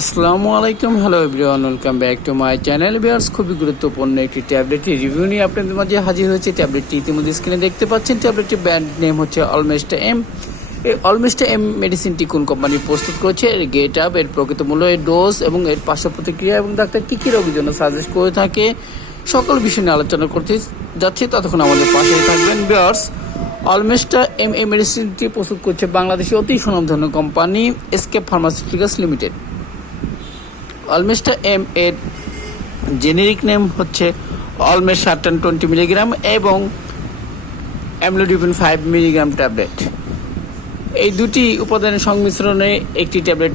আসসালামু আলাইকুম hello everyone welcome back to my channel viewers খুবই গুরুত্বপূর্ণ একটি ট্যাবলেটের রিভিউ নিয়ে আপনাদের মাঝে হাজির হয়েছে। ট্যাবলেটটি ইতিমধ্যে স্ক্রিনে দেখতে পাচ্ছেন। ট্যাবলেটটির ব্র্যান্ড নেম হচ্ছে অলমেস্টা এম এই অলমেস্টা এম মেডিসিনটি কোন কোম্পানি প্রস্তুত করেছে? এর গেট আপ এর প্রকৃত মূল্য, এর ডোজ এবং এর পার্শ্ব প্রতিক্রিয়া এবং ডাক্তার কী কী রোগের জন্য সাজেস্ট করে থাকে? সকল বিষয় নিয়ে আলোচনা করতে যাচ্ছি। ততক্ষণ আমাদের পাশেই থাকবেন। বিয়ার্স অলমেস্টা এম এ মেডিসিনটি প্রস্তুত করছে বাংলাদেশি অতি সুনামধন্য company SK pharmaceuticals limited অলমেস্টা M এর জেনেরিক নেম হচ্ছে অলমেস সার্টান টোয়েন্টি মিলিগ্রাম এবং অ্যামলোডিপিন ফাইভ মিলিগ্রাম ট্যাবলেট এই দুটি উপাদানের সংমিশ্রণে একটি ট্যাবলেট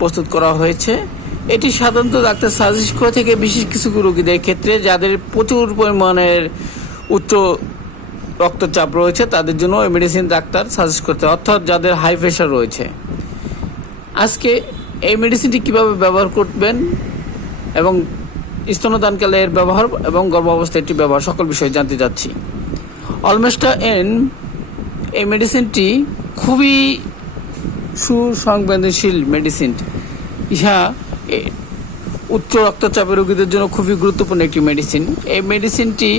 প্রস্তুত করা হয়েছে। এটি সাধারণত ডাক্তার সাজেস্ট করে থেকে বিশেষ কিছু রোগীদের ক্ষেত্রে যাদের প্রচুর পরিমাণের উচ্চ রক্তচাপ রয়েছে, তাদের জন্য এই মেডিসিন ডাক্তার সাজেস্ট করতে অর্থাৎ যাদের হাই প্রেশার রয়েছে। আজকে এই মেডিসিনটি কীভাবে ব্যবহার করবেন এবং স্তনদানকালে এর ব্যবহার এবং গর্ভাবস্থায় এটি ব্যবহার, সকল বিষয়ে জানতে যাচ্ছি। অলমেস্টা এন এই মেডিসিনটি খুবই সুসংবেদনশীল মেডিসিন ইহা উচ্চ রক্তচাপের রোগীদের জন্য খুবই গুরুত্বপূর্ণ একটি মেডিসিন এই মেডিসিনটি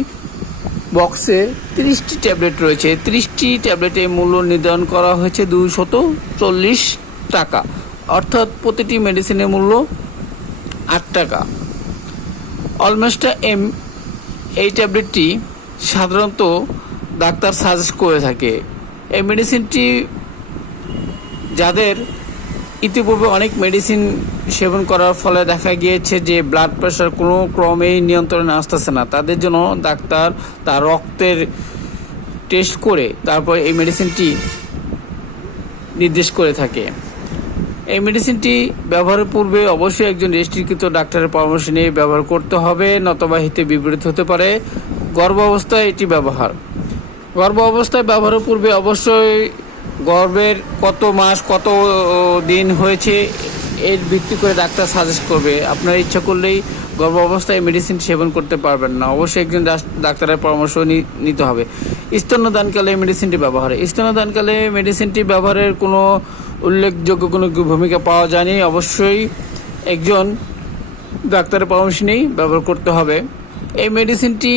বক্সে তিরিশটি ট্যাবলেট রয়েছে। তিরিশটি ট্যাবলেটের মূল্য নির্ধারণ করা হয়েছে দুশত চল্লিশ টাকা। অর্থাৎ প্রতিটি মেডিসিনের মূল্য আট টাকা। অলমেস্টা এম এই ট্যাবলেটটি সাধারণত ডাক্তার সাজেস্ট করে থাকে। এই মেডিসিনটি যাদের ইতিপূর্বে অনেক মেডিসিন সেবন করার ফলে দেখা গিয়েছে যে ব্লাড প্রেশার কোনো ক্রমেই নিয়ন্ত্রণে আসতেছে না। তাদের জন্য ডাক্তার তার রক্তের টেস্ট করে তারপর এই মেডিসিনটি নির্দেশ করে থাকে। এই মেডিসিনটি ব্যবহারের পূর্বে অবশ্যই একজন রেজিস্ট্রিকৃত ডাক্তারের পরামর্শ নিয়ে ব্যবহার করতে হবে, নতবা হিতে বিপরীত হতে পারে। গর্ভ অবস্থায় এটি ব্যবহার। গর্ভ অবস্থায় ব্যবহারের পূর্বে অবশ্যই গর্ভের কত মাস, কত দিন হয়েছে, এর ভিত্তি করে ডাক্তার সাজেস্ট করবে। আপনার ইচ্ছা করলেই গর্ভ অবস্থায় মেডিসিন সেবন করতে পারবেন না। অবশ্যই একজন ডাক্তারের পরামর্শ নিতে হবে। স্তন্যদানকালে মেডিসিনটি ব্যবহারে। স্তন্যদানকালে মেডিসিনটি ব্যবহারের কোনো উল্লেখযোগ্য কোনো ভূমিকা পাওয়া যায়নি। অবশ্যই একজন ডাক্তারের পরামর্শ নিয়েই ব্যবহার করতে হবে। এই মেডিসিনটি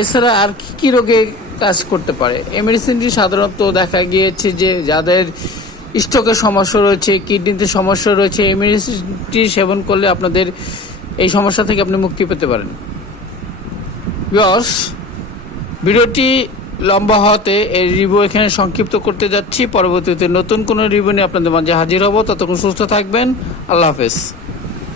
এছাড়া আর কি কী রোগে কাজ করতে পারে? এই মেডিসিনটি সাধারণত দেখা গিয়েছে যে যাদের স্ট্রোকের সমস্যা রয়েছে, কিডনিতে সমস্যা রয়েছে, এই মেডিসিনটি সেবন করলে আপনাদের এই সমস্যা থেকে আপনি মুক্তি পেতে পারেন। বিয়স ভিডিওটি লম্বা হওয়াতে এই রিভিউ এখানে সংক্ষিপ্ত করতে যাচ্ছি। পরবর্তীতে নতুন কোনো রিভিউ নিয়ে আপনাদের মাঝে হাজির হব। ততক্ষণ সুস্থ থাকবেন। আল্লাহ হাফেজ।